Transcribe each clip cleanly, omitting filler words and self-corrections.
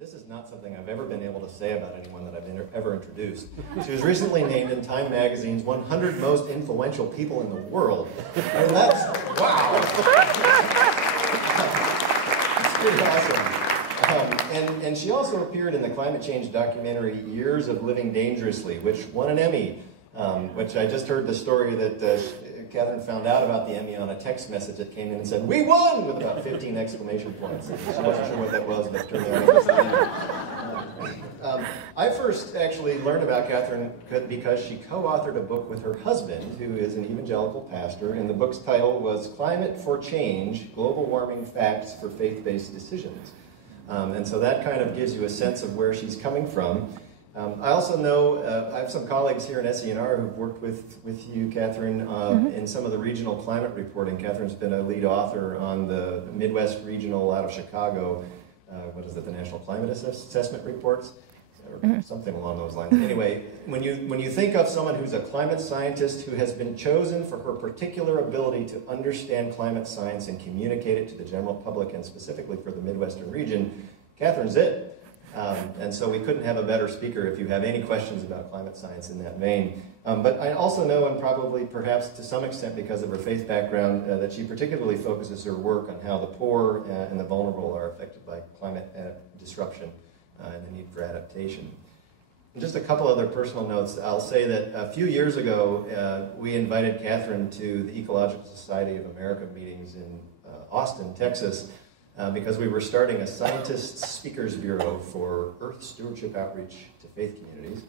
This is not something I've ever been able to say about anyone that I've ever introduced. She was recently named in Time Magazine's 100 most influential people in the world. And that's, wow. It's pretty awesome. And she also appeared in the climate change documentary Years of Living Dangerously, which won an Emmy, which I just heard the story that Katharine found out about the Emmy on a text message that came in and said, "We won!" with about 15 exclamation points. She wasn't sure what that was, but it turned out it was the I first actually learned about Katharine because she co-authored a book with her husband, who is an evangelical pastor, and the book's title was Climate for Change, Global Warming Facts for Faith-Based Decisions. And so that kind of gives you a sense of where she's coming from. I also know, I have some colleagues here in SENR who've worked with you, Katharine, in some of the regional climate reporting. Katharine's been a lead author on the Midwest Regional out of Chicago, what is it, the National Climate Assessment Reports? Or something along those lines. Anyway, when you think of someone who's a climate scientist who has been chosen for her particular ability to understand climate science and communicate it to the general public, and specifically for the Midwestern region, Katharine's it. And so we couldn't have a better speaker if you have any questions about climate science in that vein. But I also know, and probably perhaps to some extent because of her faith background, that she particularly focuses her work on how the poor and the vulnerable are affected by climate disruption and the need for adaptation. And just a couple other personal notes. I'll say that a few years ago, we invited Katharine to the Ecological Society of America meetings in Austin, Texas, because we were starting a scientists speakers bureau for Earth stewardship outreach to faith communities.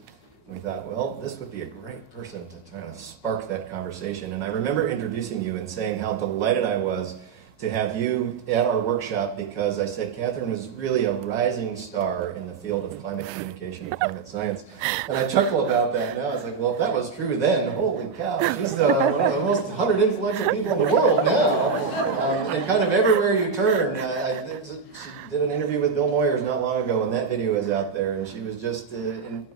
And we thought, well, this would be a great person to try to spark that conversation. And I remember introducing you and saying how delighted I was to have you at our workshop, because I said Katharine was really a rising star in the field of climate communication and climate science. And I chuckle about that now. I was like, well, if that was true then, holy cow, she's one of the most 100 influential people in the world now. And kind of everywhere you turn. She did an interview with Bill Moyers not long ago, and that video is out there. And she was just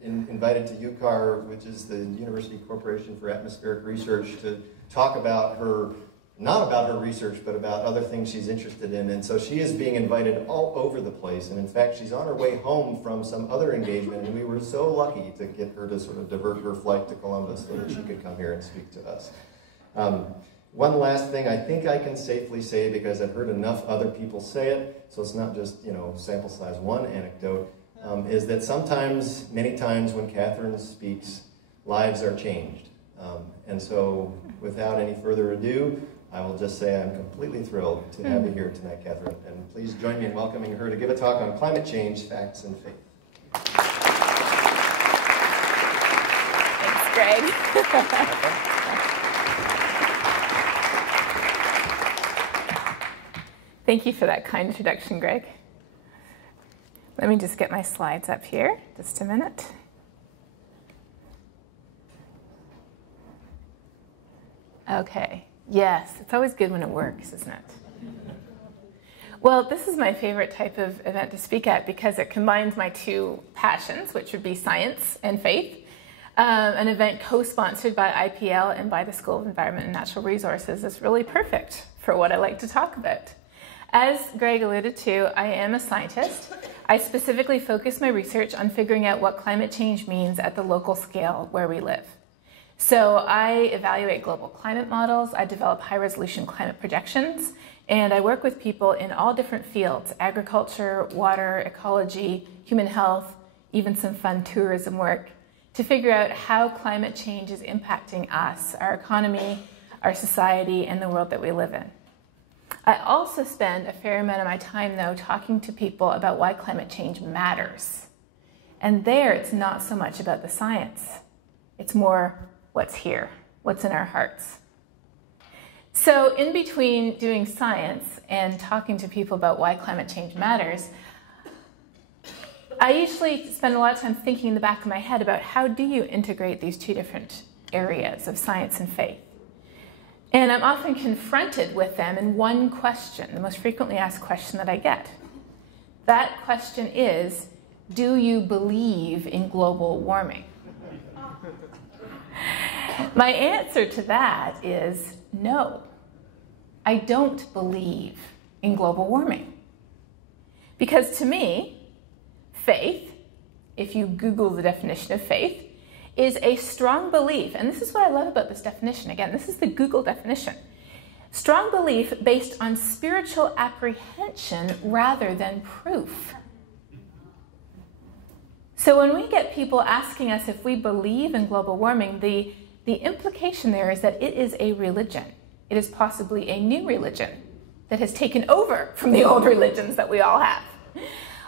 invited to UCAR, which is the University Corporation for Atmospheric Research, to talk about her, not about her research, but about other things she's interested in. And so she is being invited all over the place. And in fact, she's on her way home from some other engagement, and we were so lucky to get her to sort of divert her flight to Columbus so that she could come here and speak to us. One last thing I think I can safely say, because I've heard enough other people say it, so it's not just, sample size one anecdote, is that sometimes, many times when Katharine speaks, lives are changed. And so without any further ado, I will just say I'm completely thrilled to have you here tonight, Katharine. And please join me in welcoming her to give a talk on climate change, facts, and faith. Thanks, Greg. Thank you for that kind introduction, Greg. Let me just get my slides up here, just a minute. Okay, yes, it's always good when it works, isn't it? Well, this is my favorite type of event to speak at because it combines my two passions, which would be science and faith. An event co-sponsored by IPL and by the School of Environment and Natural Resources is really perfect for what I like to talk about. As Greg alluded to, I am a scientist. I specifically focus my research on figuring out what climate change means at the local scale where we live. So I evaluate global climate models, I develop high-resolution climate projections, and I work with people in all different fields: agriculture, water, ecology, human health, even some fun tourism work, to figure out how climate change is impacting us, our economy, our society, and the world that we live in. I also spend a fair amount of my time, though, talking to people about why climate change matters. And there, it's not so much about the science. It's more what's here, what's in our hearts. So in between doing science and talking to people about why climate change matters, I usually spend a lot of time thinking in the back of my head about how do you integrate these two different areas of science and faith. And I'm often confronted with them in one question, the most frequently asked question that I get. That question is, do you believe in global warming? My answer to that is no. I don't believe in global warming. Because to me, faith, if you Google the definition of faith, is a strong belief, and this is what I love about this definition. Again, this is the Google definition. Strong belief based on spiritual apprehension rather than proof. So when we get people asking us if we believe in global warming, the implication there is that it is a religion. It is possibly a new religion that has taken over from the old religions that we all have.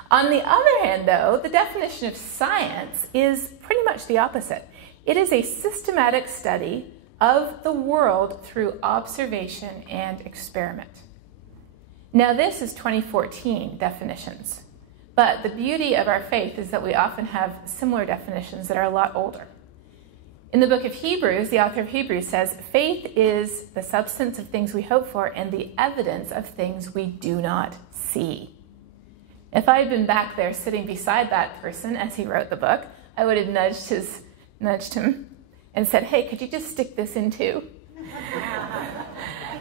On the other hand, though, the definition of science is pretty much the opposite. It is a systematic study of the world through observation and experiment. Now, this is 2014 definitions, but the beauty of our faith is that we often have similar definitions that are a lot older. In the book of Hebrews, the author of Hebrews says, faith is the substance of things we hope for and the evidence of things we do not see. If I had been back there sitting beside that person as he wrote the book, I would have nudged him and said, hey, could you just stick this in too?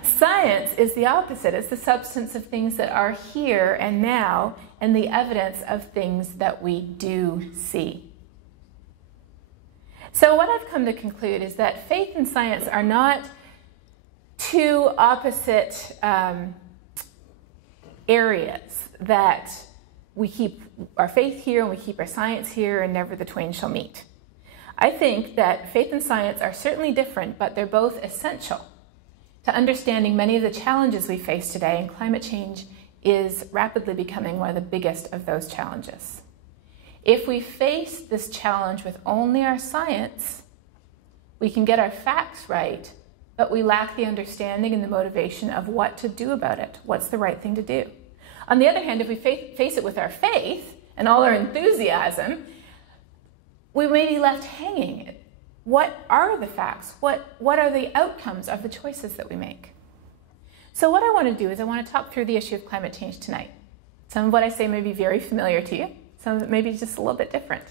Science is the opposite. It's the substance of things that are here and now and the evidence of things that we do see. So what I've come to conclude is that faith and science are not two opposite areas that we keep our faith here and we keep our science here and never the twain shall meet. I think that faith and science are certainly different, but they're both essential to understanding many of the challenges we face today, and climate change is rapidly becoming one of the biggest of those challenges. If we face this challenge with only our science, we can get our facts right, but we lack the understanding and the motivation of what to do about it. What's the right thing to do? On the other hand, if we face it with our faith and all our enthusiasm, we may be left hanging. What are the facts? What are the outcomes of the choices that we make? So what I want to do is I want to talk through the issue of climate change tonight. Some of what I say may be very familiar to you. Some of it may be just a little bit different.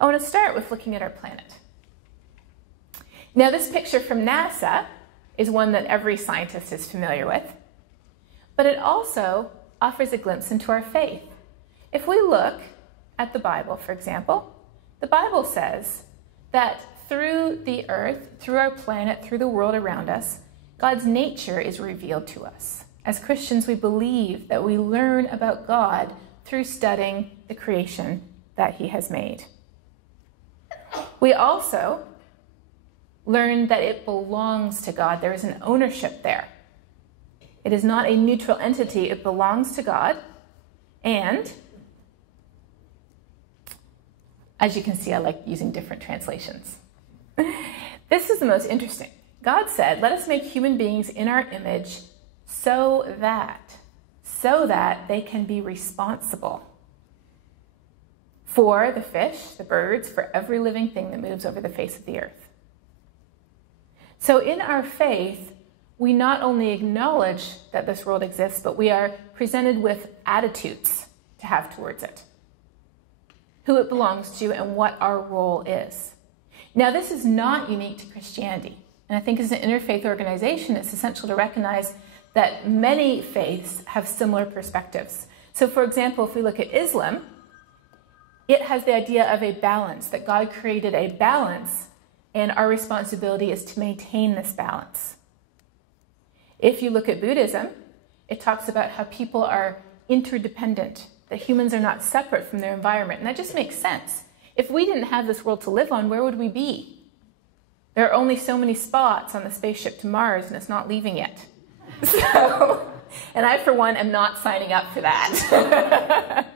I want to start with looking at our planet. Now, this picture from NASA is one that every scientist is familiar with, but it also offers a glimpse into our faith. If we look at the Bible, for example, the Bible says that through the earth, through our planet, through the world around us, God's nature is revealed to us. As Christians, we believe that we learn about God through studying the creation that He has made. We also learn that it belongs to God. There is an ownership there. It is not a neutral entity. It belongs to God. And as you can see, I like using different translations. This is the most interesting. God said, let us make human beings in our image so that they can be responsible for the fish, the birds, for every living thing that moves over the face of the earth. So in our faith, we not only acknowledge that this world exists, but we are presented with attitudes to have towards it, who it belongs to, and what our role is. Now, this is not unique to Christianity. And I think as an interfaith organization, it's essential to recognize that many faiths have similar perspectives. So, for example, if we look at Islam, it has the idea of a balance, that God created a balance, and our responsibility is to maintain this balance. If you look at Buddhism, it talks about how people are interdependent, that humans are not separate from their environment. And that just makes sense. If we didn't have this world to live on, where would we be? There are only so many spots on the spaceship to Mars, and it's not leaving yet. So, and I, for one, am not signing up for that.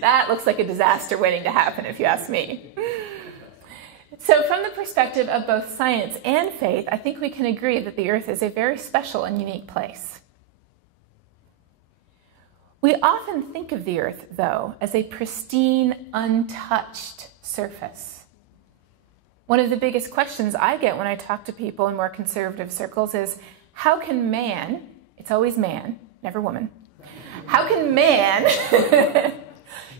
That looks like a disaster waiting to happen, if you ask me. So from the perspective of both science and faith, I think we can agree that the Earth is a very special and unique place. We often think of the Earth, though, as a pristine, untouched surface. One of the biggest questions I get when I talk to people in more conservative circles is, how can man, it's always man, never woman, how can man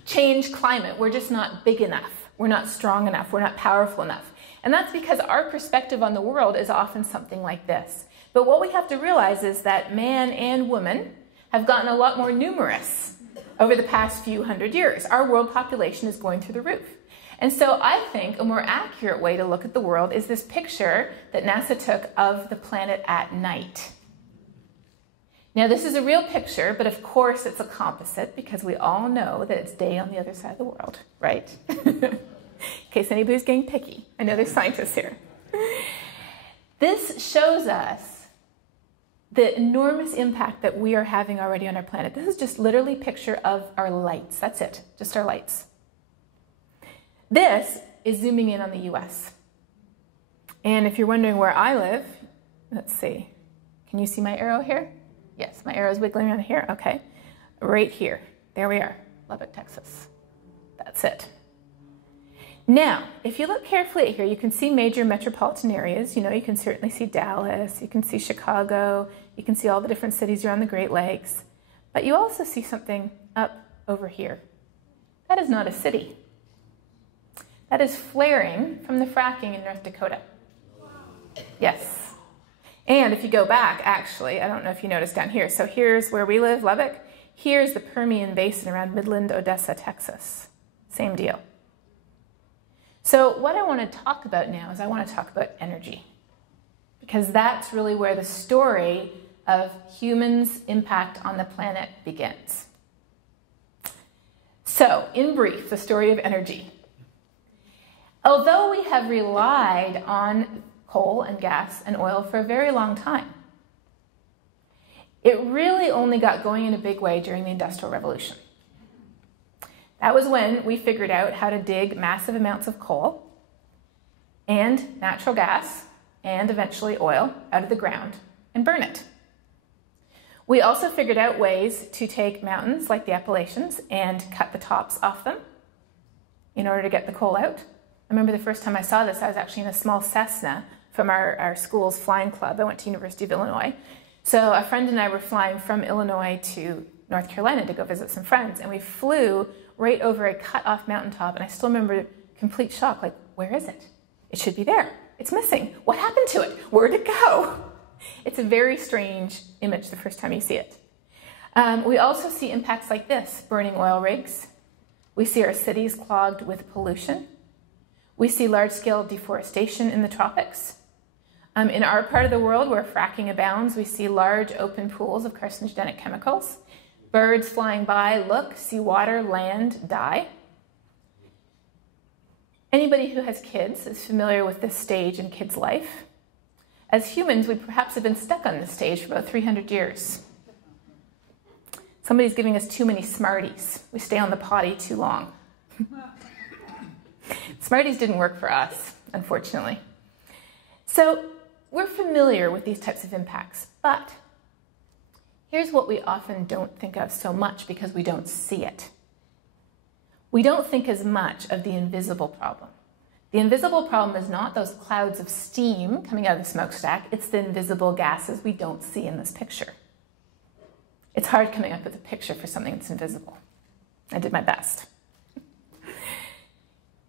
change climate? We're just not big enough. We're not strong enough. We're not powerful enough. And that's because our perspective on the world is often something like this. But what we have to realize is that man and woman have gotten a lot more numerous over the past few hundred years. Our world population is going through the roof. And so I think a more accurate way to look at the world is this picture that NASA took of the planet at night. Now, this is a real picture, but of course it's a composite because we all know that it's day on the other side of the world, right? In case anybody's getting picky. I know there's scientists here. This shows us the enormous impact that we are having already on our planet. This is just literally a picture of our lights. That's it, just our lights. This is zooming in on the US. And if you're wondering where I live, let's see. Can you see my arrow here? Yes, my arrow is wiggling around here. Okay. Right here. There we are. Lubbock, Texas. That's it. Now, if you look carefully at here, you can see major metropolitan areas. You know, you can certainly see Dallas. You can see Chicago. You can see all the different cities around the Great Lakes. But you also see something up over here. That is not a city. That is flaring from the fracking in North Dakota. Yes. And if you go back, actually, I don't know if you noticed down here. So here's where we live, Lubbock. Here's the Permian Basin around Midland, Odessa, Texas. Same deal. So what I want to talk about now is I want to talk about energy. Because that's really where the story of humans' impact on the planet begins. So, in brief, the story of energy. Although we have relied on coal and gas and oil for a very long time, it really only got going in a big way during the Industrial Revolution. That was when we figured out how to dig massive amounts of coal and natural gas and eventually oil out of the ground and burn it. We also figured out ways to take mountains like the Appalachians and cut the tops off them in order to get the coal out. I remember the first time I saw this, I was actually in a small Cessna from our school's flying club. I went to University of Illinois. So a friend and I were flying from Illinois to North Carolina to go visit some friends, and we flew right over a cut-off mountaintop, and I still remember complete shock, like, where is it? It should be there. It's missing. What happened to it? Where'd it go? It's a very strange image the first time you see it. We also see impacts like this, burning oil rigs. We see our cities clogged with pollution. We see large-scale deforestation in the tropics. In our part of the world where fracking abounds, we see large open pools of carcinogenic chemicals. Birds flying by look, see water, land, die. Anybody who has kids is familiar with this stage in kids' life. As humans, we perhaps have been stuck on this stage for about 300 years. Somebody's giving us too many Smarties. We stay on the potty too long. Smarties didn't work for us, unfortunately. So we're familiar with these types of impacts, but here's what we often don't think of so much because we don't see it. We don't think as much of the invisible problem. The invisible problem is not those clouds of steam coming out of the smokestack, it's the invisible gases we don't see in this picture. It's hard coming up with a picture for something that's invisible. I did my best.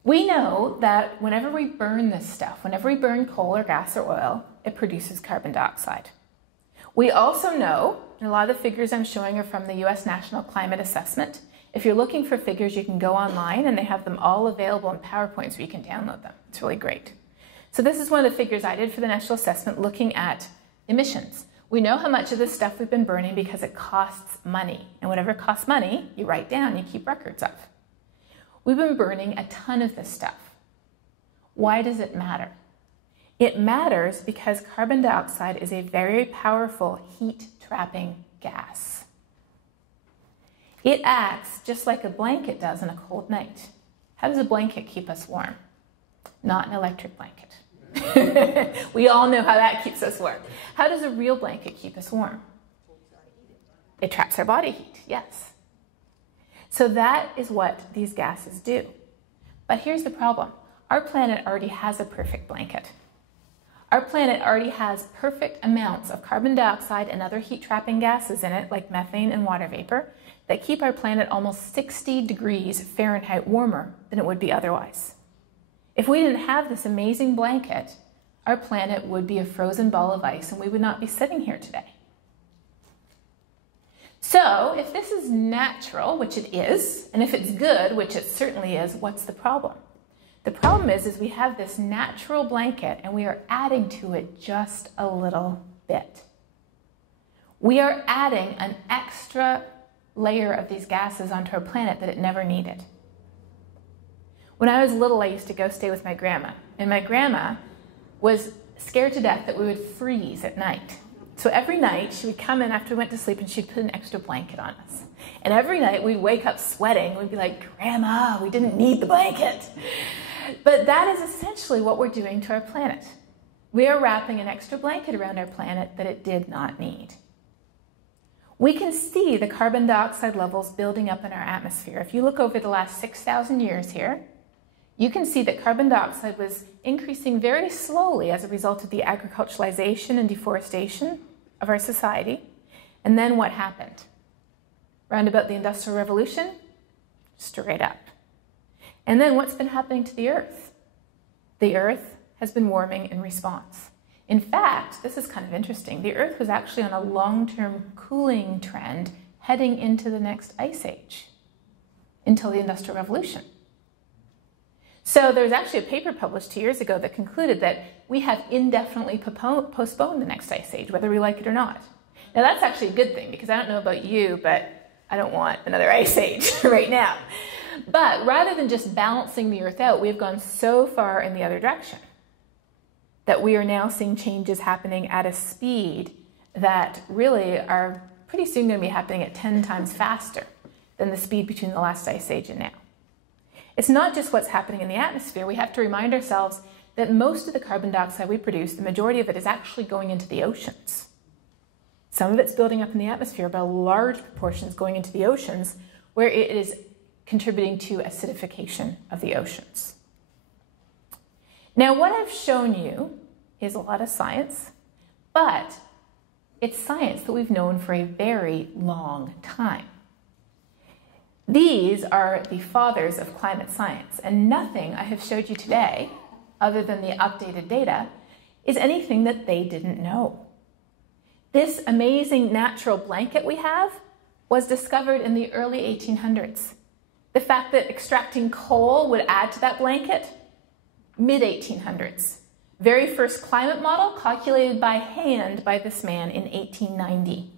We know that whenever we burn this stuff, whenever we burn coal or gas or oil, it produces carbon dioxide. We also know, and a lot of the figures I'm showing are from the US National Climate Assessment. If you're looking for figures, you can go online and they have them all available in PowerPoint so you can download them. It's really great. So this is one of the figures I did for the National Assessment looking at emissions. We know how much of this stuff we've been burning because it costs money. And whatever costs money, you write down, you keep records of. We've been burning a ton of this stuff. Why does it matter? It matters because carbon dioxide is a very powerful heat-trapping gas. It acts just like a blanket does on a cold night. How does a blanket keep us warm? Not an electric blanket. We all know how that keeps us warm. How does a real blanket keep us warm? It traps our body heat, yes. So that is what these gases do. But here's the problem. Our planet already has a perfect blanket. Our planet already has perfect amounts of carbon dioxide and other heat-trapping gases in it, like methane and water vapor, that keep our planet almost 60 degrees Fahrenheit warmer than it would be otherwise. If we didn't have this amazing blanket, our planet would be a frozen ball of ice and we would not be sitting here today. So if this is natural, which it is, and if it's good, which it certainly is, what's the problem? The problem is we have this natural blanket and we are adding to it just a little bit. We are adding an extra layer of these gases onto our planet that it never needed. When I was little, I used to go stay with my grandma, and my grandma was scared to death that we would freeze at night. So every night she would come in after we went to sleep and she'd put an extra blanket on us. And every night we'd wake up sweating. We'd be like, Grandma, we didn't need the blanket. But that is essentially what we're doing to our planet. We are wrapping an extra blanket around our planet that it did not need. We can see the carbon dioxide levels building up in our atmosphere. If you look over the last 6,000 years here, you can see that carbon dioxide was increasing very slowly as a result of the agriculturalization and deforestation of our society. And then what happened? Round about the Industrial Revolution, straight up. And then what's been happening to the Earth? The Earth has been warming in response. In fact, this is kind of interesting. The Earth was actually on a long-term cooling trend heading into the next ice age until the Industrial Revolution. So there was actually a paper published 2 years ago that concluded that we have indefinitely postponed the next ice age, whether we like it or not. Now that's actually a good thing, because I don't know about you, but I don't want another ice age right now. But rather than just balancing the Earth out, we've gone so far in the other direction that we are now seeing changes happening at a speed that really are pretty soon going to be happening at 10 times faster than the speed between the last ice age and now. It's not just what's happening in the atmosphere. We have to remind ourselves that most of the carbon dioxide we produce, the majority of it, is actually going into the oceans. Some of it's building up in the atmosphere, but a large proportion is going into the oceans, where it is contributing to acidification of the oceans. Now, what I've shown you is a lot of science, but it's science that we've known for a very long time. These are the fathers of climate science, and nothing I have showed you today, other than the updated data, is anything that they didn't know. This amazing natural blanket we have was discovered in the early 1800s. The fact that extracting coal would add to that blanket, mid-1800s. Very first climate model calculated by hand by this man in 1890.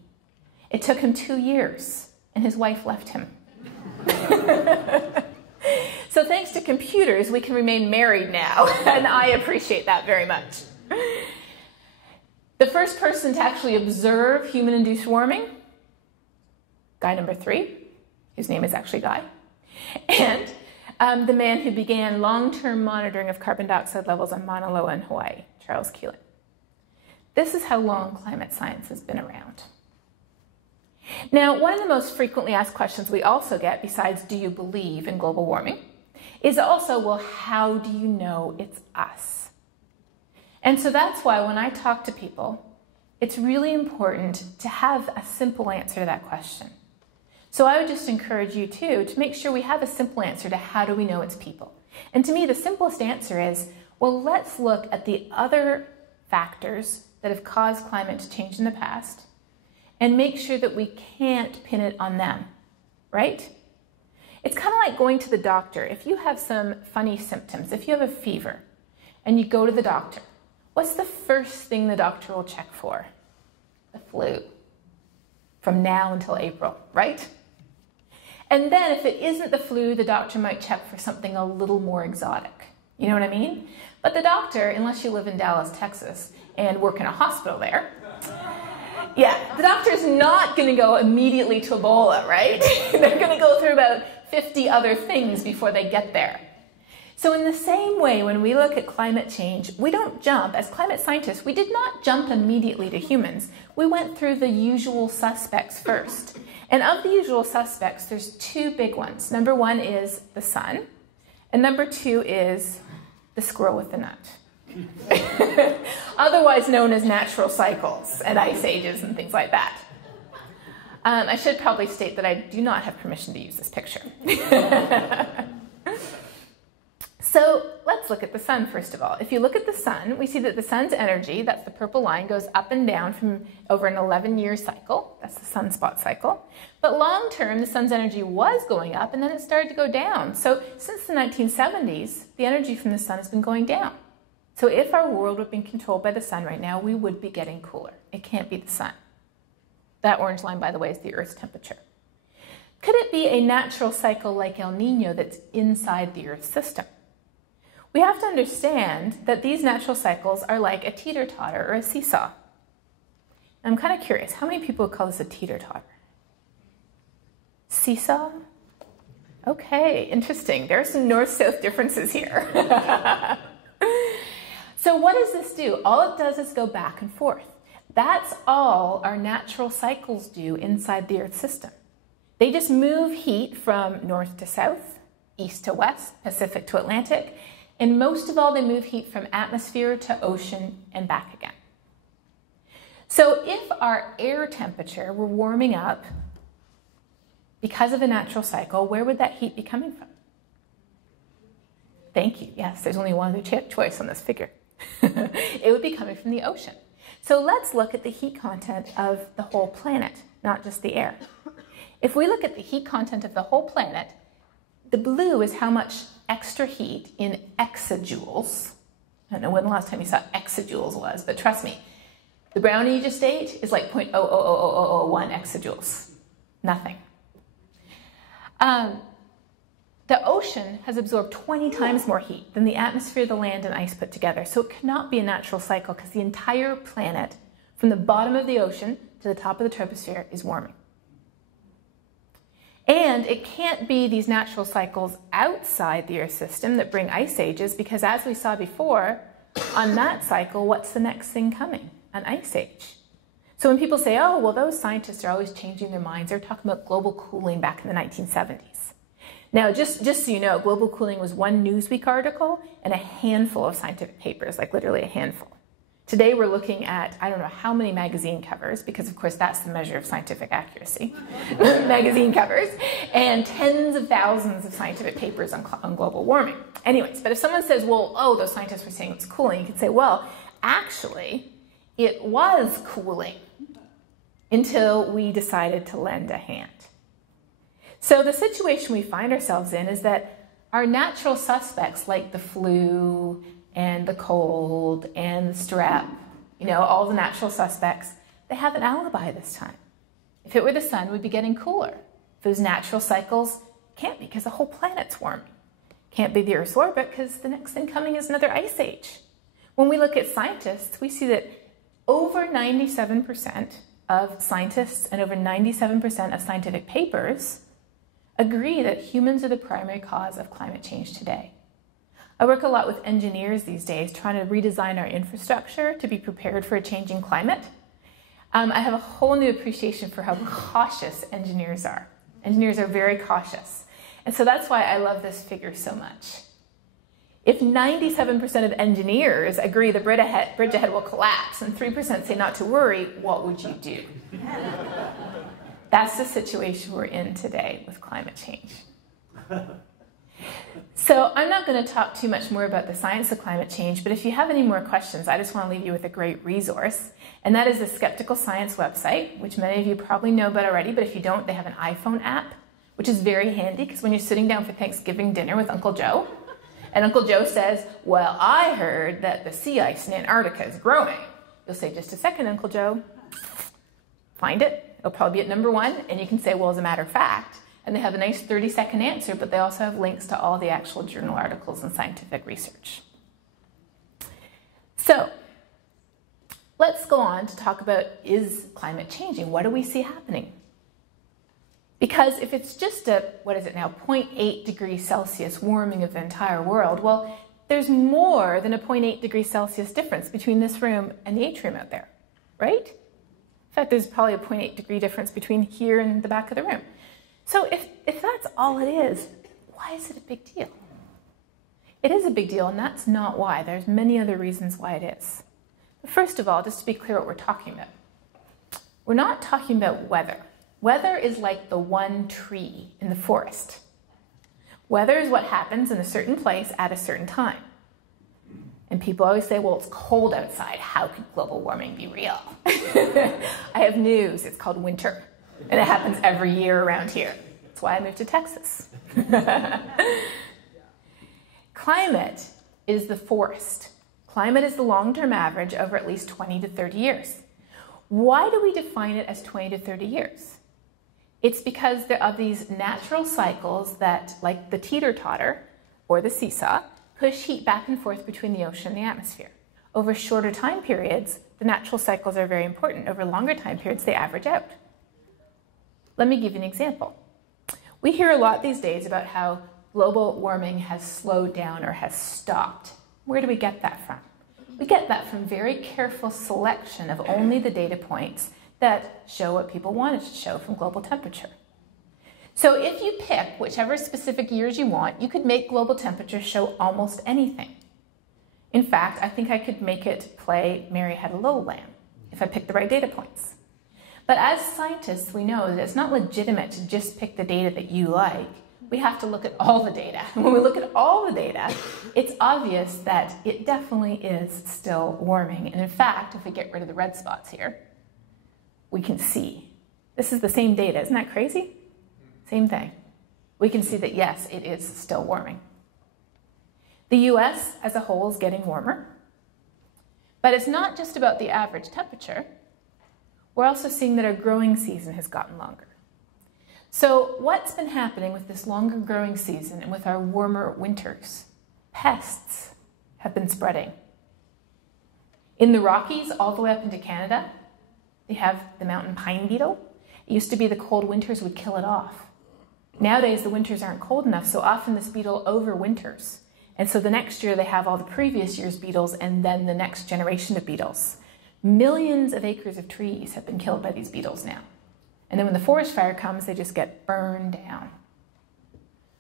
It took him 2 years, and his wife left him. So thanks to computers, we can remain married now, and I appreciate that very much. The first person to actually observe human-induced warming, guy number 3, his name is actually Guy, and the man who began long-term monitoring of carbon dioxide levels on Mauna Loa in Hawaii, Charles Keelan. This is how long climate science has been around. Now, one of the most frequently asked questions we also get, besides do you believe in global warming, is also, well, how do you know it's us? And so that's why when I talk to people, it's really important to have a simple answer to that question. So I would just encourage you too to make sure we have a simple answer to how do we know it's people. And to me, the simplest answer is, well, let's look at the other factors that have caused climate to change in the past and make sure that we can't pin it on them, right? It's kind of like going to the doctor. If you have some funny symptoms, if you have a fever and you go to the doctor, what's the first thing the doctor will check for? The flu. From now until April, right? And then if it isn't the flu, the doctor might check for something a little more exotic. You know what I mean? But the doctor, unless you live in Dallas, Texas, and work in a hospital there, yeah, the doctor's not going to go immediately to Ebola, right? They're going to go through about 50 other things before they get there. So in the same way, when we look at climate change, we don't jump, as climate scientists, we did not jump immediately to humans. We went through the usual suspects first. And of the usual suspects, there's 2 big ones. Number 1 is the sun, and number 2 is the squirrel with the nut. Otherwise known as natural cycles and ice ages and things like that. I should probably state that I do not have permission to use this picture. So let's look at the sun first of all. If you look at the sun, we see that the sun's energy, that's the purple line, goes up and down from over an 11-year cycle. That's the sunspot cycle. But long term, the sun's energy was going up and then it started to go down. So since the 1970s, the energy from the sun has been going down. So if our world were being controlled by the sun right now, we would be getting cooler. It can't be the sun. That orange line, by the way, is the Earth's temperature. Could it be a natural cycle like El Nino that's inside the Earth system? We have to understand that these natural cycles are like a teeter-totter or a seesaw. I'm kind of curious, how many people would call this a teeter-totter? Seesaw? Okay, interesting. There are some north-south differences here. So what does this do? All it does is go back and forth. That's all our natural cycles do inside the Earth system. They just move heat from north to south, east to west, Pacific to Atlantic, and most of all, they move heat from atmosphere to ocean and back again. So if our air temperature were warming up because of a natural cycle, where would that heat be coming from? Thank you. Yes, there's only one other choice on this figure. It would be coming from the ocean. So let's look at the heat content of the whole planet, not just the air. If we look at the heat content of the whole planet, the blue is how much extra heat in exajoules. I don't know when the last time you saw exajoules was, but trust me, the brownie you just ate is like 0.00001 exajoules. Nothing. The ocean has absorbed 20 times more heat than the atmosphere, the land, and ice put together. So it cannot be a natural cycle because the entire planet, from the bottom of the ocean to the top of the troposphere, is warming. And it can't be these natural cycles outside the Earth system that bring ice ages, because as we saw before, on that cycle, what's the next thing coming? An ice age. So when people say, oh, well, those scientists are always changing their minds, they're talking about global cooling back in the 1970s. Now, just so you know, global cooling was one Newsweek article and a handful of scientific papers, like literally a handful. Today we're looking at, I don't know how many magazine covers, because of course that's the measure of scientific accuracy, magazine covers, and tens of thousands of scientific papers on global warming. Anyways, but if someone says, well, oh, those scientists were saying it's cooling, you could say, well, actually, it was cooling until we decided to lend a hand. So the situation we find ourselves in is that our natural suspects, like the flu and the cold and the strep, you know, all the natural suspects, they have an alibi this time. If it were the sun, we'd be getting cooler. Those natural cycles can't be because the whole planet's warming. Can't be the Earth's orbit because the next thing coming is another ice age. When we look at scientists, we see that over 97% of scientists and over 97% of scientific papers agree that humans are the primary cause of climate change today. I work a lot with engineers these days trying to redesign our infrastructure to be prepared for a changing climate. I have a whole new appreciation for how cautious engineers are. Engineers are very cautious. And so that's why I love this figure so much. If 97% of engineers agree the bridge ahead will collapse and 3% say not to worry, what would you do? That's the situation we're in today with climate change. So I'm not going to talk too much more about the science of climate change, but if you have any more questions, I just want to leave you with a great resource, and that is the Skeptical Science website, which many of you probably know about already, but if you don't, they have an iPhone app, which is very handy, because when you're sitting down for Thanksgiving dinner with Uncle Joe, and Uncle Joe says, well, I heard that the sea ice in Antarctica is growing. You'll say, just a second, Uncle Joe. Find it. It'll probably be at number 1, and you can say, well, as a matter of fact, and they have a nice 30-second answer, but they also have links to all the actual journal articles and scientific research. So let's go on to talk about, is climate changing? What do we see happening? Because if it's just a, what is it now, 0.8 degrees Celsius warming of the entire world, well, there's more than a 0.8 degrees Celsius difference between this room and the atrium out there, right? In fact, there's probably a 0.8 degree difference between here and the back of the room. So if that's all it is, why is it a big deal? It is a big deal, and that's not why. There's many other reasons why it is. But first of all, just to be clear what we're talking about. We're not talking about weather. Weather is like the one tree in the forest. Weather is what happens in a certain place at a certain time. And people always say, well, it's cold outside. How could global warming be real? I have news. It's called winter. And it happens every year around here. That's why I moved to Texas. Climate is the forest. Climate is the long-term average over at least 20 to 30 years. Why do we define it as 20 to 30 years? It's because there are these natural cycles that, like the teeter-totter or the seesaw, push heat back and forth between the ocean and the atmosphere. Over shorter time periods, the natural cycles are very important. Over longer time periods, they average out. Let me give you an example. We hear a lot these days about how global warming has slowed down or has stopped. Where do we get that from? We get that from very careful selection of only the data points that show what people wanted to show from global temperature. So if you pick whichever specific years you want, you could make global temperature show almost anything. In fact, I think I could make it play Mary Had a Little Lamb if I picked the right data points. But as scientists, we know that it's not legitimate to just pick the data that you like. We have to look at all the data. And when we look at all the data, it's obvious that it definitely is still warming. And in fact, if we get rid of the red spots here, we can see. This is the same data. Isn't that crazy? Same thing. We can see that, yes, it is still warming. The US as a whole is getting warmer. But it's not just about the average temperature. We're also seeing that our growing season has gotten longer. So what's been happening with this longer growing season and with our warmer winters? Pests have been spreading. In the Rockies, all the way up into Canada, they have the mountain pine beetle. It used to be the cold winters would kill it off. Nowadays, the winters aren't cold enough, so often this beetle overwinters. And so the next year, they have all the previous year's beetles and then the next generation of beetles. Millions of acres of trees have been killed by these beetles now. And then when the forest fire comes, they just get burned down.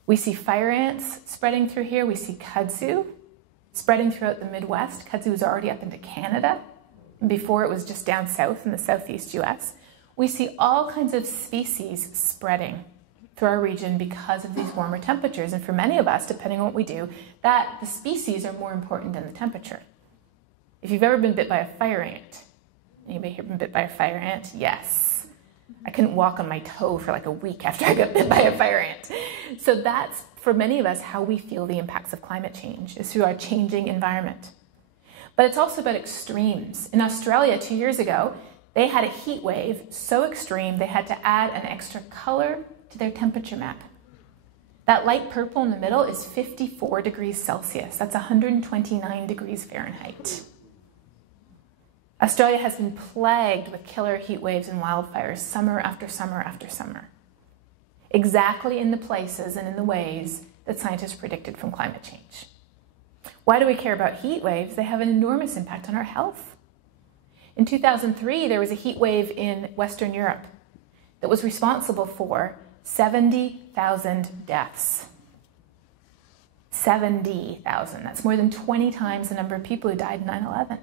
We see fire ants spreading through here. We see kudzu spreading throughout the Midwest. Kudzu is already up into Canada. And before, it was just down south in the southeast US. We see all kinds of species spreading through our region because of these warmer temperatures. And for many of us, depending on what we do, that the species are more important than the temperature. If you've ever been bit by a fire ant, anybody here been bit by a fire ant? Yes. I couldn't walk on my toe for like a week after I got bit by a fire ant. So that's, for many of us, how we feel the impacts of climate change, is through our changing environment. But it's also about extremes. In Australia 2 years ago, they had a heat wave so extreme they had to add an extra color to their temperature map. That light purple in the middle is 54 degrees Celsius. That's 129 degrees Fahrenheit. Australia has been plagued with killer heat waves and wildfires summer after summer after summer. Exactly in the places and in the ways that scientists predicted from climate change. Why do we care about heat waves? They have an enormous impact on our health. In 2003, there was a heat wave in Western Europe that was responsible for 70,000 deaths. 70,000. That's more than 20 times the number of people who died in 9/11.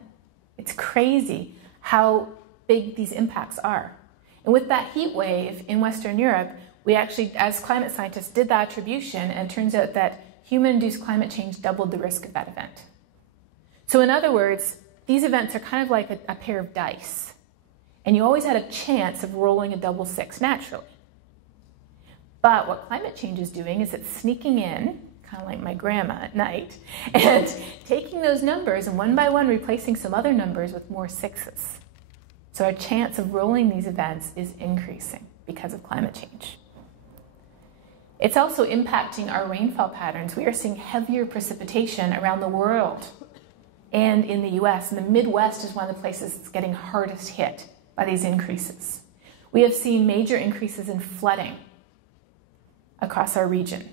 It's crazy how big these impacts are. And with that heat wave in Western Europe, we actually, as climate scientists, did the attribution, and it turns out that human-induced climate change doubled the risk of that event. So in other words, these events are kind of like a pair of dice. And you always had a chance of rolling a double six naturally. But what climate change is doing is it's sneaking in, kind of like my grandma at night, and taking those numbers and one by one replacing some other numbers with more sixes. So our chance of rolling these events is increasing because of climate change. It's also impacting our rainfall patterns. We are seeing heavier precipitation around the world and in the US. And the Midwest is one of the places that's getting hardest hit by these increases. We have seen major increases in flooding across our region.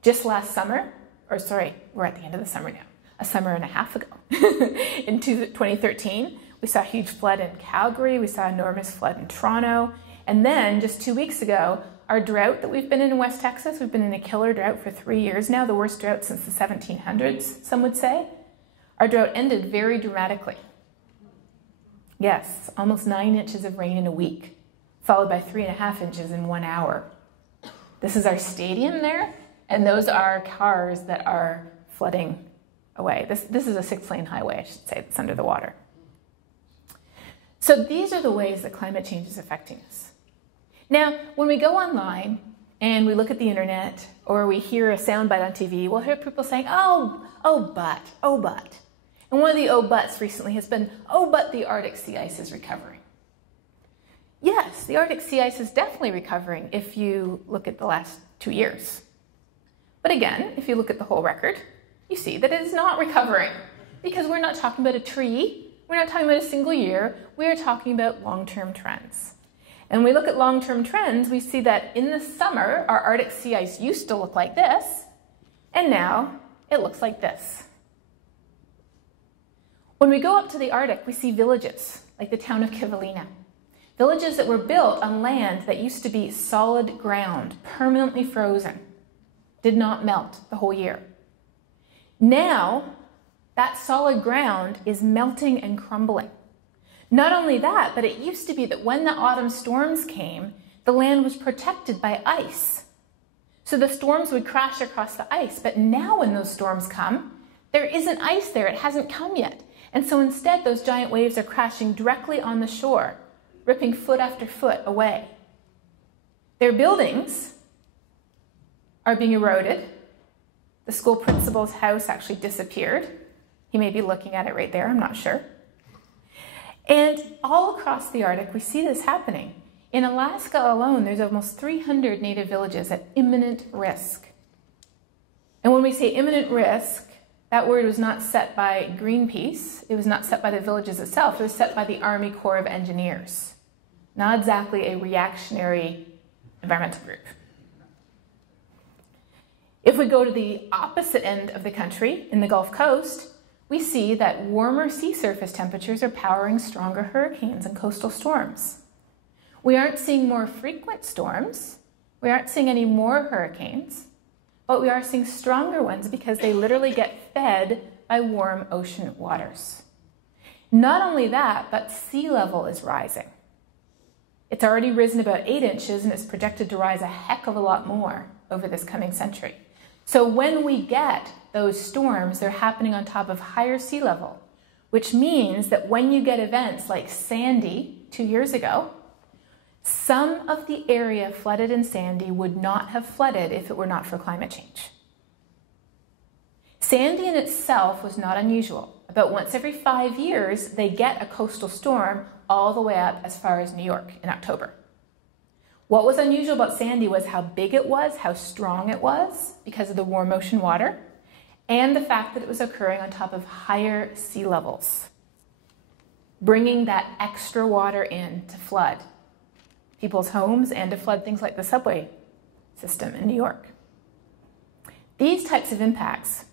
Just last summer, or sorry, we're at the end of the summer now, a summer and a half ago, in 2013, we saw a huge flood in Calgary, we saw an enormous flood in Toronto, and then just 2 weeks ago, our drought that we've been in West Texas, we've been in a killer drought for 3 years now, the worst drought since the 1700s, some would say. Our drought ended very dramatically. Yes, almost 9 inches of rain in a week, followed by 3.5 inches in 1 hour. This is our stadium there. And those are cars that are flooding away. This is a 6-lane highway, I should say, that's under the water. So these are the ways that climate change is affecting us. Now, when we go online and we look at the internet or we hear a soundbite on TV, we'll hear people saying, oh, but. And one of the oh buts recently has been, oh, but the Arctic sea ice is recovering. Yes, the Arctic sea ice is definitely recovering if you look at the last 2 years. But again, if you look at the whole record, you see that it is not recovering because we're not talking about a tree, we're not talking about a single year, we are talking about long-term trends. And when we look at long-term trends, we see that in the summer, our Arctic sea ice used to look like this, and now it looks like this. When we go up to the Arctic, we see villages, like the town of Kivalina. Villages that were built on land that used to be solid ground, permanently frozen, did not melt the whole year. Now, that solid ground is melting and crumbling. Not only that, but it used to be that when the autumn storms came, the land was protected by ice. So the storms would crash across the ice, but now when those storms come, there isn't ice there, it hasn't come yet. And so instead, those giant waves are crashing directly on the shore, ripping foot after foot away. Their buildings are being eroded. The school principal's house actually disappeared. He may be looking at it right there, I'm not sure. And all across the Arctic, we see this happening. In Alaska alone, there's almost 300 native villages at imminent risk. And when we say imminent risk, that word was not set by Greenpeace. It was not set by the villages itself. It was set by the Army Corps of Engineers. Not exactly a reactionary environmental group. If we go to the opposite end of the country, in the Gulf Coast, we see that warmer sea surface temperatures are powering stronger hurricanes and coastal storms. We aren't seeing more frequent storms. We aren't seeing any more hurricanes. But we are seeing stronger ones because they literally get fed by warm ocean waters. Not only that, but sea level is rising. It's already risen about 8 inches and it's projected to rise a heck of a lot more over this coming century. So when we get those storms, they're happening on top of higher sea level, which means that when you get events like Sandy 2 years ago, some of the area flooded in Sandy would not have flooded if it were not for climate change. Sandy in itself was not unusual. About once every 5 years, they get a coastal storm all the way up as far as New York in October. What was unusual about Sandy was how big it was, how strong it was because of the warm ocean water, and the fact that it was occurring on top of higher sea levels, bringing that extra water in to flood people's homes and to flood things like the subway system in New York. These types of impacts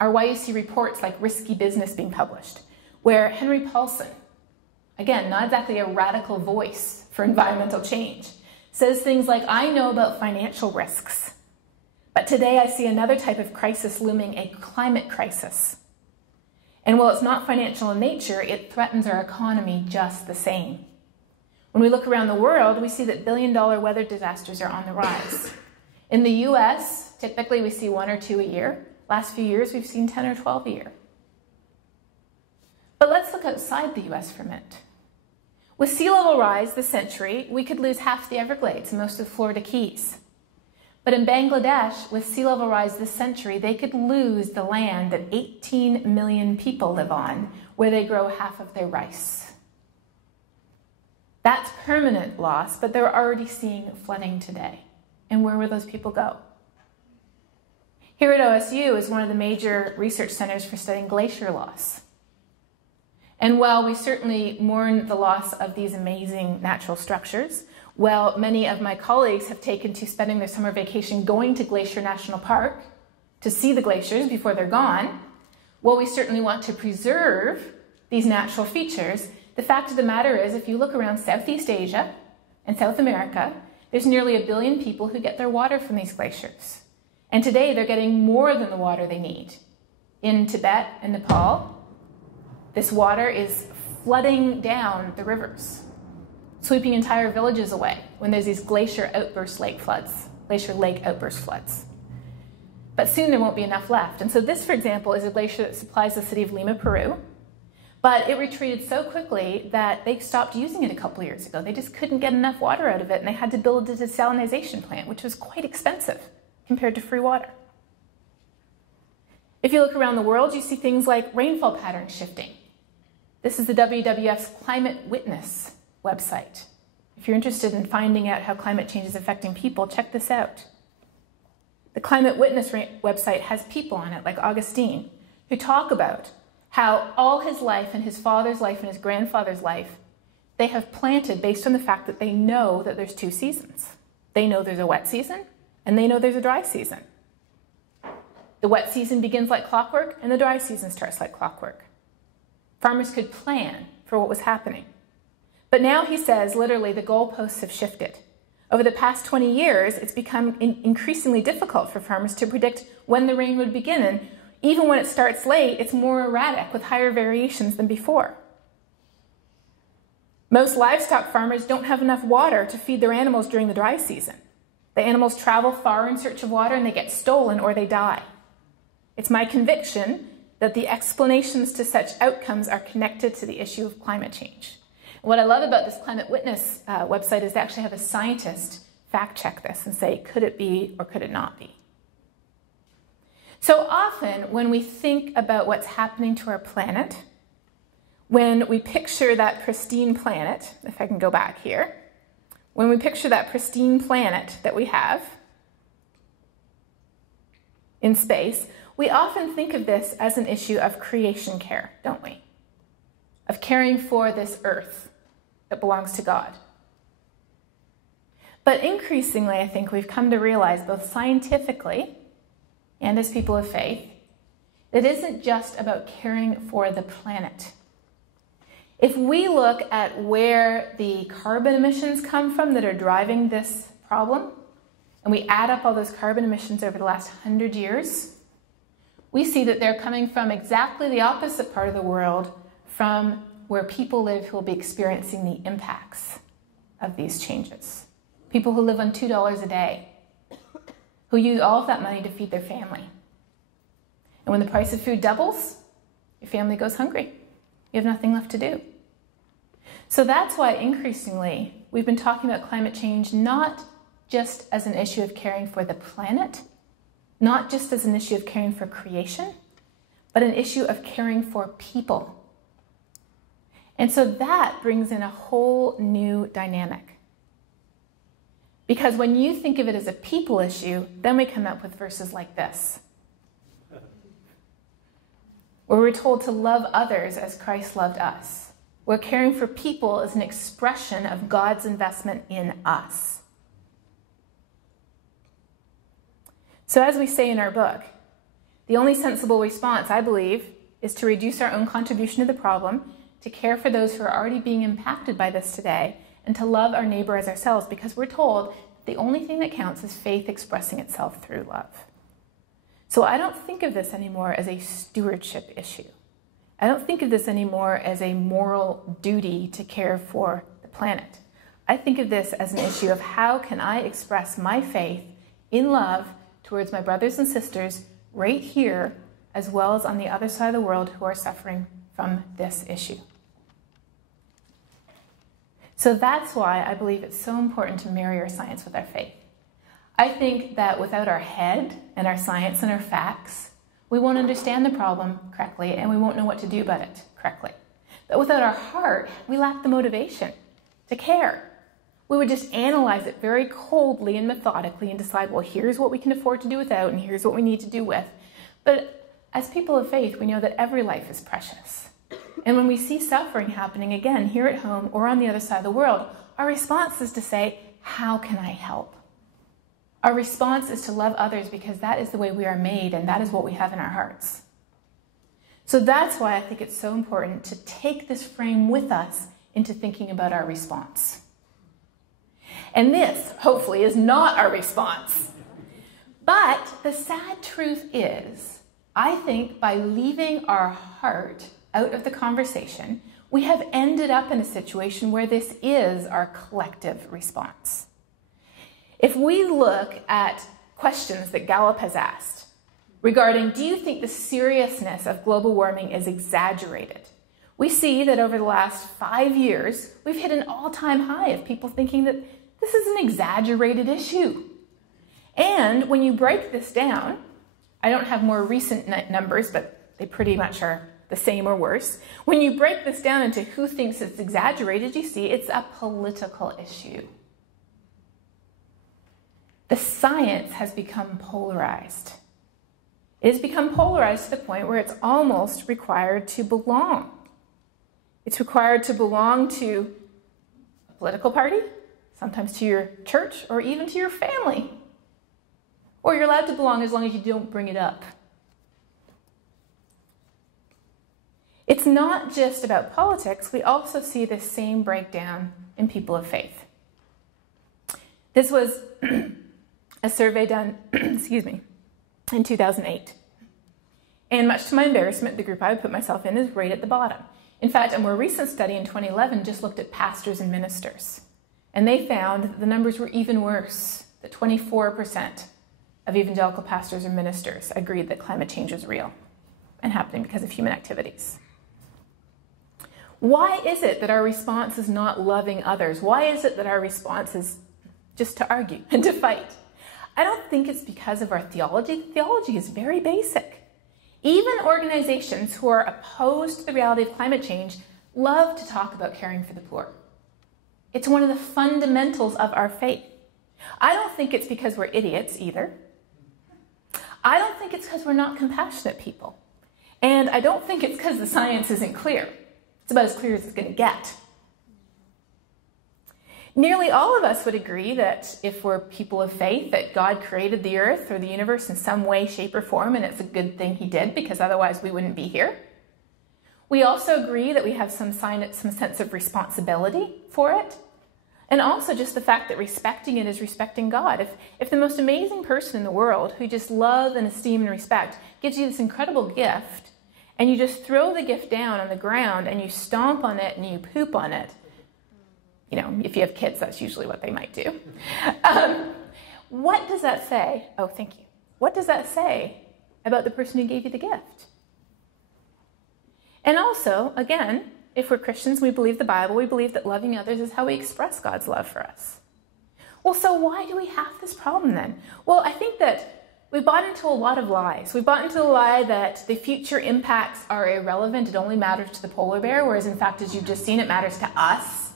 are why you see reports like Risky Business being published, where Henry Paulson, again, not exactly a radical voice for environmental change, says things like, I know about financial risks, but today I see another type of crisis looming, a climate crisis. And while it's not financial in nature, it threatens our economy just the same. When we look around the world, we see that billion-dollar weather disasters are on the rise. In the US, typically we see 1 or 2 a year. Last few years, we've seen 10 or 12 a year. But let's look outside the US for a minute. With sea level rise this century, we could lose half the Everglades and most of the Florida Keys. But in Bangladesh, with sea level rise this century, they could lose the land that 18 million people live on, where they grow half of their rice. That's permanent loss, but they're already seeing flooding today. And where will those people go? Here at OSU is one of the major research centers for studying glacier loss. And while we certainly mourn the loss of these amazing natural structures, while many of my colleagues have taken to spending their summer vacation going to Glacier National Park to see the glaciers before they're gone, while we certainly want to preserve these natural features, the fact of the matter is, if you look around Southeast Asia and South America, there's nearly 1 billion people who get their water from these glaciers. And today they're getting more than the water they need. In Tibet and Nepal, this water is flooding down the rivers, sweeping entire villages away when there's these glacier outburst lake floods, glacier lake outburst floods. but soon there won't be enough left. And so this, for example, is a glacier that supplies the city of Lima, Peru. But it retreated so quickly that they stopped using it a couple years ago. They just couldn't get enough water out of it, and they had to build a desalination plant, which was quite expensive compared to free water. If you look around the world, you see things like rainfall patterns shifting. This is the WWF's Climate Witness website. If you're interested in finding out how climate change is affecting people, check this out. The Climate Witness website has people on it, like Augustine, who talk about how all his life and his father's life and his grandfather's life, they have planted based on the fact that they know that there's 2 seasons. They know there's a wet season, and they know there's a dry season. The wet season begins like clockwork, and the dry season starts like clockwork. Farmers could plan for what was happening. But now he says, literally, the goalposts have shifted. Over the past 20 years, it's become increasingly difficult for farmers to predict when the rain would begin, and even when it starts late, it's more erratic with higher variations than before. Most livestock farmers don't have enough water to feed their animals during the dry season. The animals travel far in search of water and they get stolen or they die. It's my conviction that the explanations to such outcomes are connected to the issue of climate change. What I love about this Climate Witness website is they actually have a scientist fact check this and say, could it be or could it not be? So often when we think about what's happening to our planet, when we picture that pristine planet, if I can go back here, when we picture that pristine planet that we have in space, we often think of this as an issue of creation care, don't we? Of caring for this earth that belongs to God. But increasingly, I think we've come to realize, both scientifically and as people of faith, it isn't just about caring for the planet. If we look at where the carbon emissions come from that are driving this problem, and we add up all those carbon emissions over the last 100 years, we see that they're coming from exactly the opposite part of the world from where people live who will be experiencing the impacts of these changes. People who live on $2 a day, who use all of that money to feed their family. And when the price of food doubles, your family goes hungry. You have nothing left to do. So that's why increasingly we've been talking about climate change not just as an issue of caring for the planet, not just as an issue of caring for creation, but an issue of caring for people. And so that brings in a whole new dynamic. Because when you think of it as a people issue, then we come up with verses like this, where we're told to love others as Christ loved us, where caring for people is an expression of God's investment in us. So as we say in our book, the only sensible response, I believe, is to reduce our own contribution to the problem, to care for those who are already being impacted by this today, and to love our neighbor as ourselves, because we're told the only thing that counts is faith expressing itself through love. So I don't think of this anymore as a stewardship issue. I don't think of this anymore as a moral duty to care for the planet. I think of this as an issue of how can I express my faith in love towards my brothers and sisters right here, as well as on the other side of the world who are suffering from this issue. So that's why I believe it's so important to marry our science with our faith. I think that without our head and our science and our facts, we won't understand the problem correctly and we won't know what to do about it correctly. But without our heart, we lack the motivation to care. We would just analyze it very coldly and methodically and decide, well, here's what we can afford to do without and here's what we need to do with. But as people of faith, we know that every life is precious. And when we see suffering happening again here at home or on the other side of the world, our response is to say, how can I help? Our response is to love others because that is the way we are made and that is what we have in our hearts. So that's why I think it's so important to take this frame with us into thinking about our response. And this, hopefully, is not our response. But the sad truth is, I think by leaving our heart out of the conversation, we have ended up in a situation where this is our collective response. If we look at questions that Gallup has asked, regarding, do you think the seriousness of global warming is exaggerated? We see that over the last 5 years, we've hit an all-time high of people thinking that this is an exaggerated issue. And when you break this down, I don't have more recent numbers, but they pretty much are the same or worse. When you break this down into who thinks it's exaggerated, you see it's a political issue. The science has become polarized. It has become polarized to the point where it's almost required to belong. It's required to belong to a political party, sometimes to your church, or even to your family. Or you're allowed to belong as long as you don't bring it up. It's not just about politics. We also see this same breakdown in people of faith. This was a survey done, excuse me, in 2008. And much to my embarrassment, the group I would put myself in is right at the bottom. In fact, a more recent study in 2011 just looked at pastors and ministers. And they found that the numbers were even worse, that 24% of evangelical pastors and ministers agreed that climate change is real and happening because of human activities. Why is it that our response is not loving others? Why is it that our response is just to argue and to fight? I don't think it's because of our theology. The theology is very basic. Even organizations who are opposed to the reality of climate change love to talk about caring for the poor. It's one of the fundamentals of our faith. I don't think it's because we're idiots either. I don't think it's because we're not compassionate people. And I don't think it's because the science isn't clear. It's about as clear as it's going to get. Nearly all of us would agree that if we're people of faith, that God created the earth or the universe in some way, shape, or form, and it's a good thing he did, because otherwise we wouldn't be here. We also agree that we have some sense of responsibility for it, and also just the fact that respecting it is respecting God. If the most amazing person in the world, who you just love and esteem and respect, gives you this incredible gift, and you just throw the gift down on the ground, and you stomp on it, and you poop on it, you know, if you have kids, that's usually what they might do. What does that say? Oh, thank you. What does that say about the person who gave you the gift? And also, again, if we're Christians, we believe the Bible, we believe that loving others is how we express God's love for us. Well, so why do we have this problem then? Well, I think that we bought into a lot of lies. We bought into the lie that the future impacts are irrelevant, it only matters to the polar bear, whereas in fact, as you've just seen, it matters to us.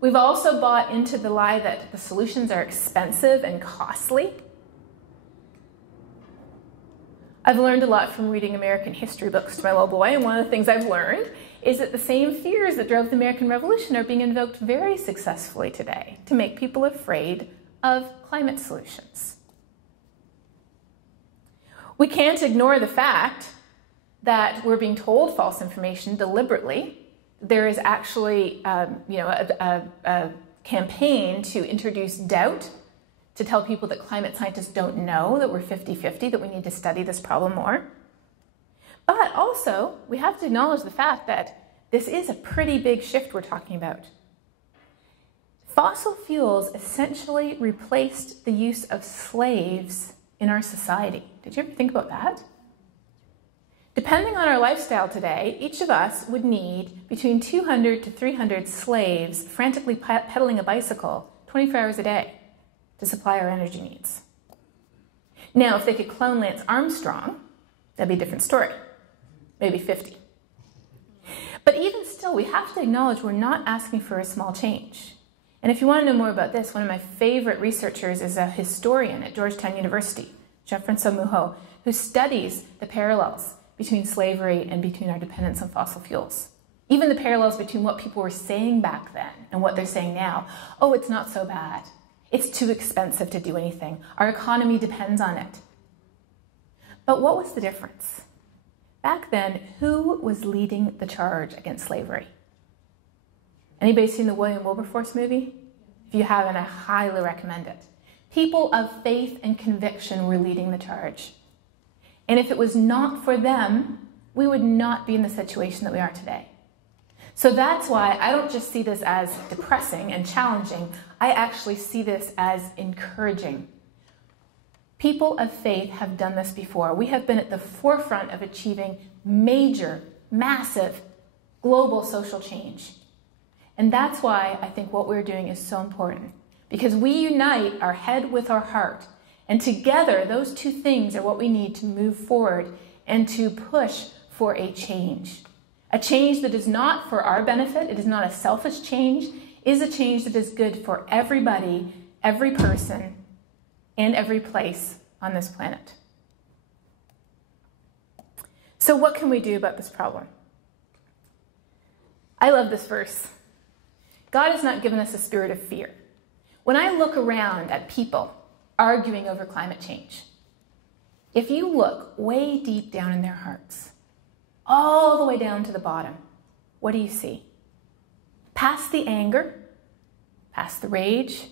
We've also bought into the lie that the solutions are expensive and costly. I've learned a lot from reading American history books to my little boy, and one of the things I've learned is that the same fears that drove the American Revolution are being invoked very successfully today to make people afraid of climate solutions. We can't ignore the fact that we're being told false information deliberately. There is actually a campaign to introduce doubt, to tell people that climate scientists don't know, that we're 50-50, that we need to study this problem more. But also, we have to acknowledge the fact that this is a pretty big shift we're talking about. Fossil fuels essentially replaced the use of slaves in our society. Did you ever think about that? Depending on our lifestyle today, each of us would need between 200 to 300 slaves frantically pedaling a bicycle 24 hours a day to supply our energy needs. Now, if they could clone Lance Armstrong, that'd be a different story. Maybe 50. But even still, we have to acknowledge we're not asking for a small change. And if you want to know more about this, one of my favorite researchers is a historian at Georgetown University, Jean-Francois Mouhot, who studies the parallels between slavery and between our dependence on fossil fuels. Even the parallels between what people were saying back then and what they're saying now. Oh, it's not so bad. It's too expensive to do anything. Our economy depends on it. But what was the difference? Back then, who was leading the charge against slavery? Anybody seen the William Wilberforce movie? If you haven't, I highly recommend it. People of faith and conviction were leading the charge. And if it was not for them, we would not be in the situation that we are today. So that's why I don't just see this as depressing and challenging. I actually see this as encouraging. People of faith have done this before. We have been at the forefront of achieving major, massive, global social change. And that's why I think what we're doing is so important, because we unite our head with our heart. And together, those two things are what we need to move forward and to push for a change. A change that is not for our benefit, it is not a selfish change, it is a change that is good for everybody, every person, and every place on this planet. So what can we do about this problem? I love this verse. God has not given us a spirit of fear. When I look around at people arguing over climate change, if you look way deep down in their hearts, all the way down to the bottom, what do you see? Past the anger, past the rage,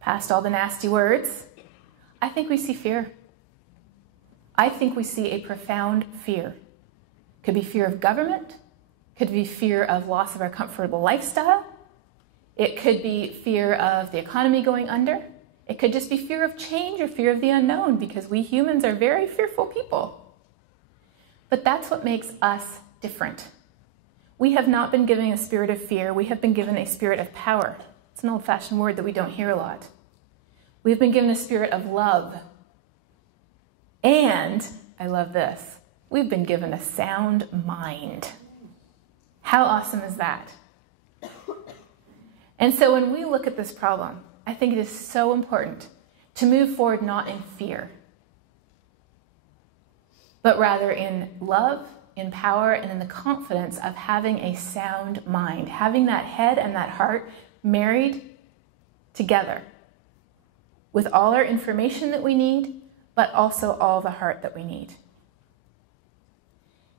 past all the nasty words, I think we see fear. I think we see a profound fear. Could be fear of government, could be fear of loss of our comfortable lifestyle, it could be fear of the economy going under, it could just be fear of change or fear of the unknown, because we humans are very fearful people. But that's what makes us different. We have not been given a spirit of fear, we have been given a spirit of power. It's an old-fashioned word that we don't hear a lot. We've been given a spirit of love. And, I love this, we've been given a sound mind. How awesome is that? And so when we look at this problem, I think it is so important to move forward not in fear, but rather in love, in power, and in the confidence of having a sound mind, having that head and that heart married together with all our information that we need, but also all the heart that we need.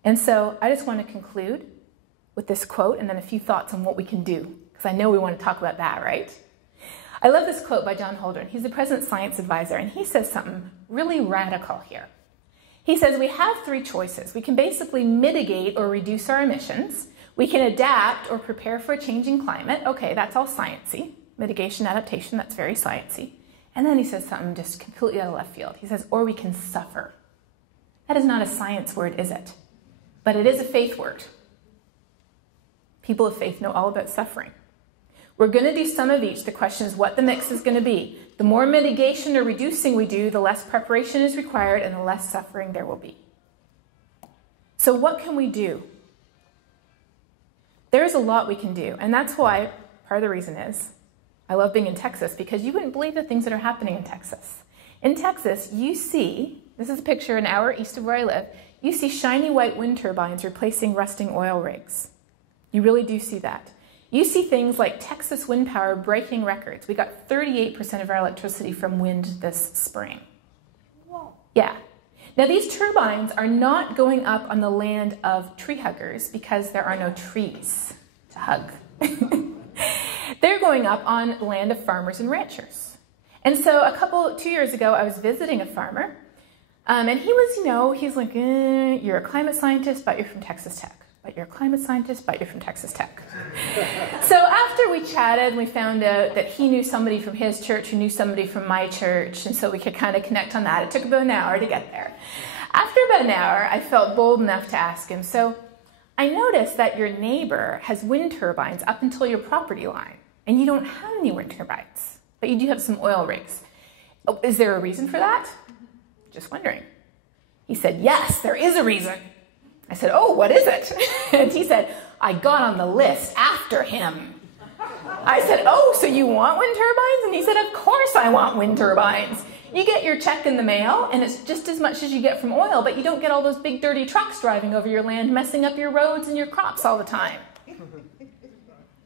And so I just want to conclude with this quote and then a few thoughts on what we can do, because I know we want to talk about that, right? I love this quote by John Holdren. He's the President's Science Advisor, and he says something really radical here. He says we have three choices. We can basically mitigate or reduce our emissions. We can adapt or prepare for a changing climate. Okay, that's all sciencey. Mitigation, adaptation, that's very sciencey. And then he says something just completely out of left field. He says, or we can suffer. That is not a science word, is it? But it is a faith word. People of faith know all about suffering. We're going to do some of each. The question is what the mix is going to be. The more mitigation or reducing we do, the less preparation is required and the less suffering there will be. So what can we do? There's a lot we can do. And that's why part of the reason is I love being in Texas, because you wouldn't believe the things that are happening in Texas. In Texas, you see, this is a picture an hour east of where I live, you see shiny white wind turbines replacing rusting oil rigs. You really do see that. You see things like Texas wind power breaking records. We got 38% of our electricity from wind this spring. Whoa. Yeah. Now these turbines are not going up on the land of tree huggers because there are no trees to hug. They're going up on land of farmers and ranchers. And so 2 years ago, I was visiting a farmer, and he was, he's like, you're a climate scientist, but you're from Texas Tech. But you're a climate scientist, but you're from Texas Tech. So after we chatted, we found out that he knew somebody from his church who knew somebody from my church, and so we could kind of connect on that. It took about an hour to get there. After about an hour, I felt bold enough to ask him, so I noticed that your neighbor has wind turbines up until your property line, and you don't have any wind turbines, but you do have some oil rigs. Oh, is there a reason for that? Just wondering. He said, yes, there is a reason. I said, oh, what is it? And he said, I got on the list after him. I said, oh, so you want wind turbines? And he said, of course I want wind turbines. You get your check in the mail, and it's just as much as you get from oil, but you don't get all those big dirty trucks driving over your land, messing up your roads and your crops all the time.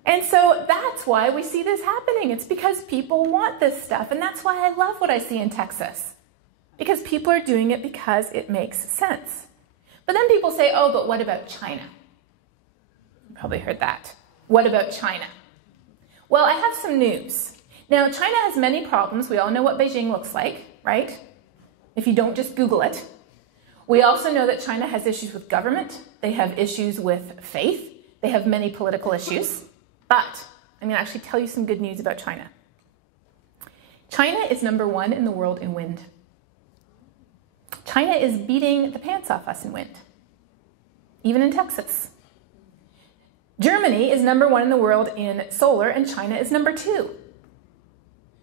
And so that's why we see this happening. It's because people want this stuff, and that's why I love what I see in Texas. Because people are doing it because it makes sense. But then people say, oh, but what about China? You probably heard that. What about China? Well, I have some news. Now, China has many problems. We all know what Beijing looks like, right? If you don't, just Google it. We also know that China has issues with government. They have issues with faith. They have many political issues. But I'm going to actually tell you some good news about China. China is #1 in the world in wind. China is beating the pants off us in wind, even in Texas. Germany is #1 in the world in solar, and China is #2.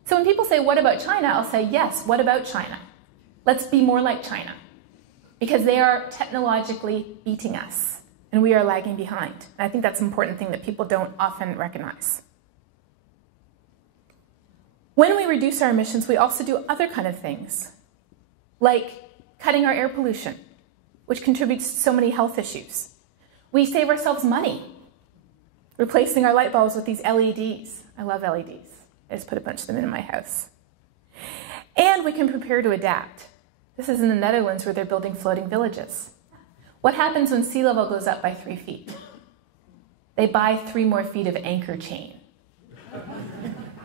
So when people say, what about China? I'll say, yes, what about China? Let's be more like China, because they are technologically beating us, and we are lagging behind. And I think that's an important thing that people don't often recognize. When we reduce our emissions, we also do other kind of things, like cutting our air pollution, which contributes to so many health issues. We save ourselves money, replacing our light bulbs with these LEDs. I love LEDs. I just put a bunch of them in my house. And we can prepare to adapt. This is in the Netherlands, where they're building floating villages. What happens when sea level goes up by 3 feet? They buy 3 more feet of anchor chain.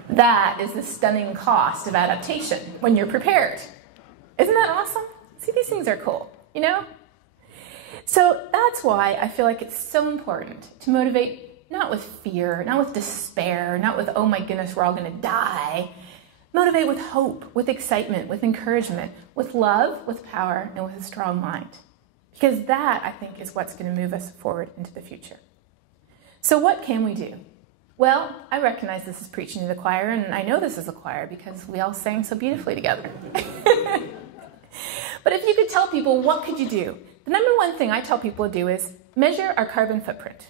That is the stunning cost of adaptation when you're prepared. Isn't that awesome? See, these things are cool, you know? So that's why I feel like it's so important to motivate not with fear, not with despair, not with, oh my goodness, we're all going to die. Motivate with hope, with excitement, with encouragement, with love, with power, and with a strong mind. Because that, I think, is what's going to move us forward into the future. So what can we do? Well, I recognize this is preaching to the choir, and I know this is a choir because we all sang so beautifully together. But if you could tell people, what could you do? The #1 thing I tell people to do is measure our carbon footprint.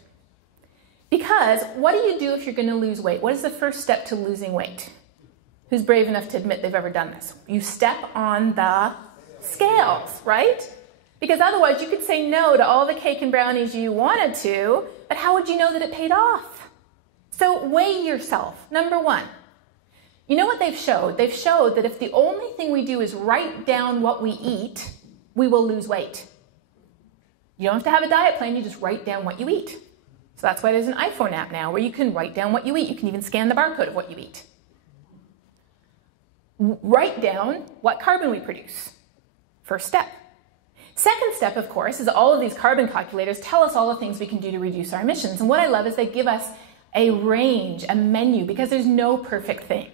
Because what do you do if you're going to lose weight? What is the first step to losing weight? Who's brave enough to admit they've ever done this? You step on the scales, right? Because otherwise you could say no to all the cake and brownies you wanted to, but how would you know that it paid off? So weigh yourself, #1. You know what they've showed? They've showed that if the only thing we do is write down what we eat, we will lose weight. You don't have to have a diet plan, you just write down what you eat. So that's why there's an iPhone app now where you can write down what you eat. You can even scan the barcode of what you eat. Write down what carbon we produce. First step. Second step, of course, is all of these carbon calculators tell us all the things we can do to reduce our emissions. And what I love is they give us a range, a menu, because there's no perfect thing.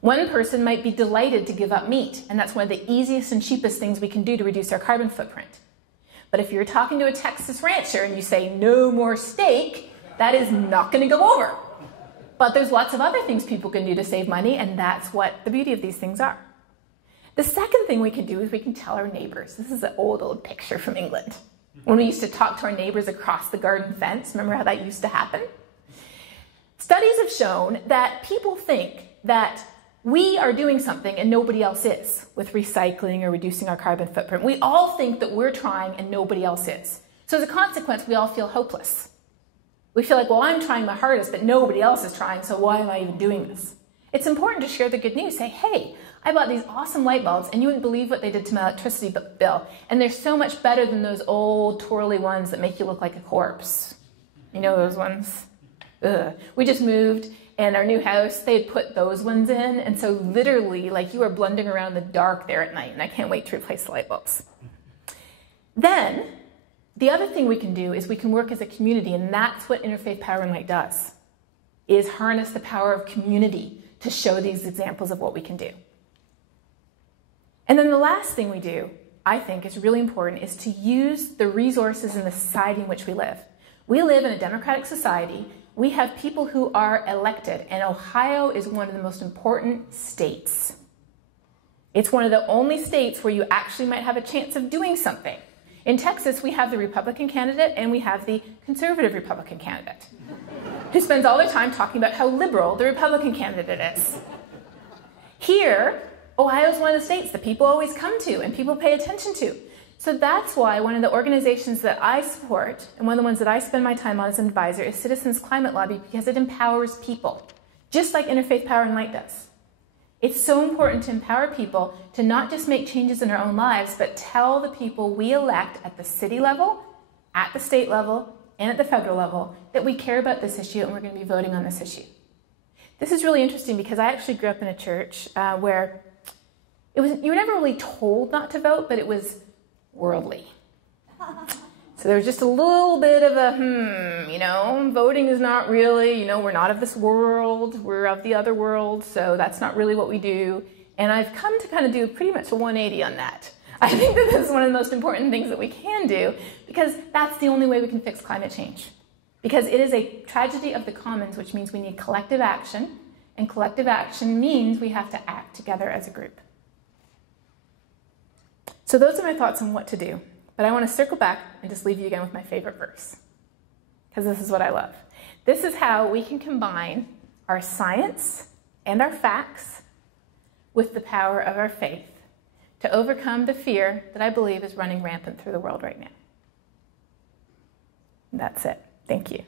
One person might be delighted to give up meat, and that's one of the easiest and cheapest things we can do to reduce our carbon footprint. But if you're talking to a Texas rancher and you say, no more steak, that is not going to go over. But there's lots of other things people can do to save money, and that's what the beauty of these things are. The second thing we can do is we can tell our neighbors. This is an old picture from England. When we used to talk to our neighbors across the garden fence, remember how that used to happen? Studies have shown that people think that we are doing something and nobody else is with recycling or reducing our carbon footprint. We all think that we're trying and nobody else is. So as a consequence, we all feel hopeless. We feel like, well, I'm trying my hardest, but nobody else is trying, so why am I even doing this? It's important to share the good news. Say, hey, I bought these awesome light bulbs, and you wouldn't believe what they did to my electricity bill. And they're so much better than those old twirly ones that make you look like a corpse. You know those ones? Ugh. We just moved, and our new house, they had put those ones in, and so literally, like, you are blundering around in the dark there at night, and I can't wait to replace the light bulbs. Then, the other thing we can do is we can work as a community, and that's what Interfaith Power and Light does, is harness the power of community to show these examples of what we can do. And then the last thing we do, I think is really important, is to use the resources in the society in which we live. We live in a democratic society. We have people who are elected, and Ohio is one of the most important states. It's one of the only states where you actually might have a chance of doing something. In Texas, we have the Republican candidate and we have the conservative Republican candidate, who spends all their time talking about how liberal the Republican candidate is. Here, Ohio is one of the states that people always come to and people pay attention to. So that's why one of the organizations that I support, and one of the ones that I spend my time on as an advisor, is Citizens Climate Lobby, because it empowers people, just like Interfaith Power and Light does. It's so important to empower people to not just make changes in our own lives, but tell the people we elect at the city level, at the state level, and at the federal level that we care about this issue and we're going to be voting on this issue. This is really interesting because I actually grew up in a church where you were never really told not to vote, but it was worldly. So there was just a little bit of a, voting is not really, we're not of this world, we're of the other world, so that's not really what we do. And I've come to kind of do pretty much a 180 on that. I think that this is one of the most important things that we can do, because that's the only way we can fix climate change. Because it is a tragedy of the commons, which means we need collective action, and collective action means we have to act together as a group. So those are my thoughts on what to do. But I want to circle back and just leave you again with my favorite verse, because this is what I love. This is how we can combine our science and our facts with the power of our faith to overcome the fear that I believe is running rampant through the world right now. And that's it. Thank you.